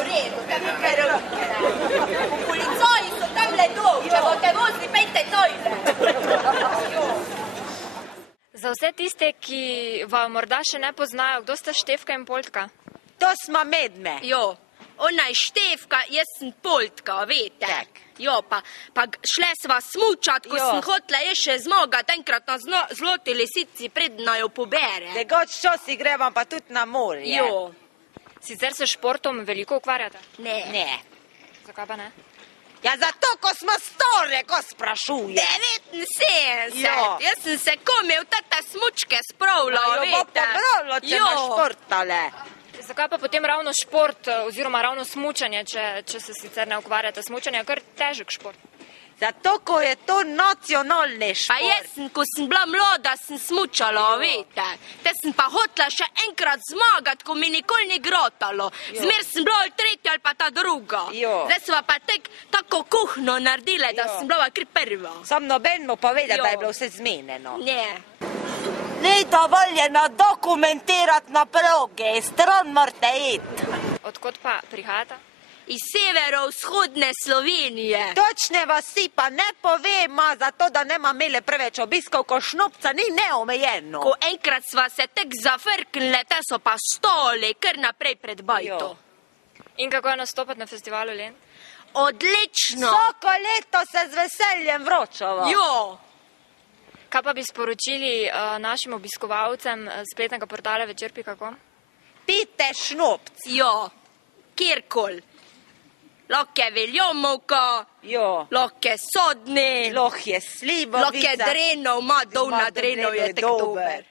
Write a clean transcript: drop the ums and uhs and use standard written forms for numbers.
v redu, da mi kaj roke. Policaji so tamle dol, če boste vozili, pejte tojle. Za vse tiste, ki vam morda še ne poznajo, kdo sta Štefka in Poltka? To smo medme. Jo, ona je Štefka, jaz sem Poltka, vete. Tak. Jo, pa šle sva smučat, ko sem hotla je še zmogat, enkrat na zloti lisici predna jo pobere. Negoč čo si greva pa tudi na morje. Jo. Sicer se športom veliko ukvarjate? Ne. Zakaj pa ne? Ja, zato, ko smo stare, ko sprašuje. 79. Jo. Jaz sem se komel tata smučke spravila, Jo bo vete. pobralo, če na športale. Zakaj pa potem ravno šport, oziroma ravno smučanje, če se sicer ne ukvarjate? Smučanje je kar težek šport. Zato, ko je to nacionalni šport. Pa jaz sem, ko sem bila mlada, sem smučala, vete. Te sem pa hotla še enkrat zmagat, ko mi nikoli ni grotalo. Zmer sem bila ali tretja ali pa ta druga. Zdaj sva pa tako kuhno naredile, da sem bila kar prva. Sam noben mu povedal, da je bilo vse zmenjeno. Ne. Ni dovoljeno dokumentirati na proge, stran morate iti. Odkot pa prihajate? Iz severovzhodne Slovenije. Točne vasi pa ne povemo, zato da nema imeli preveč obiskov, ko šnopca ni neomejeno. Ko enkrat sva se tek zafrknile, te so pa stoli kar naprej pred bajto. In kako je nastopati na festivalu Lent? Odlično. Vsako leto se z veseljem vročava. Jo. Kaj pa bi sporočili našim obiskovalcem spletnega portala večer.com? Pite šnopc. Jo, kjerkoli. Lahko je veljomovka, lahko je sodni, lahko je slivovica, lahko je drenov, dol na drenov je tek dober.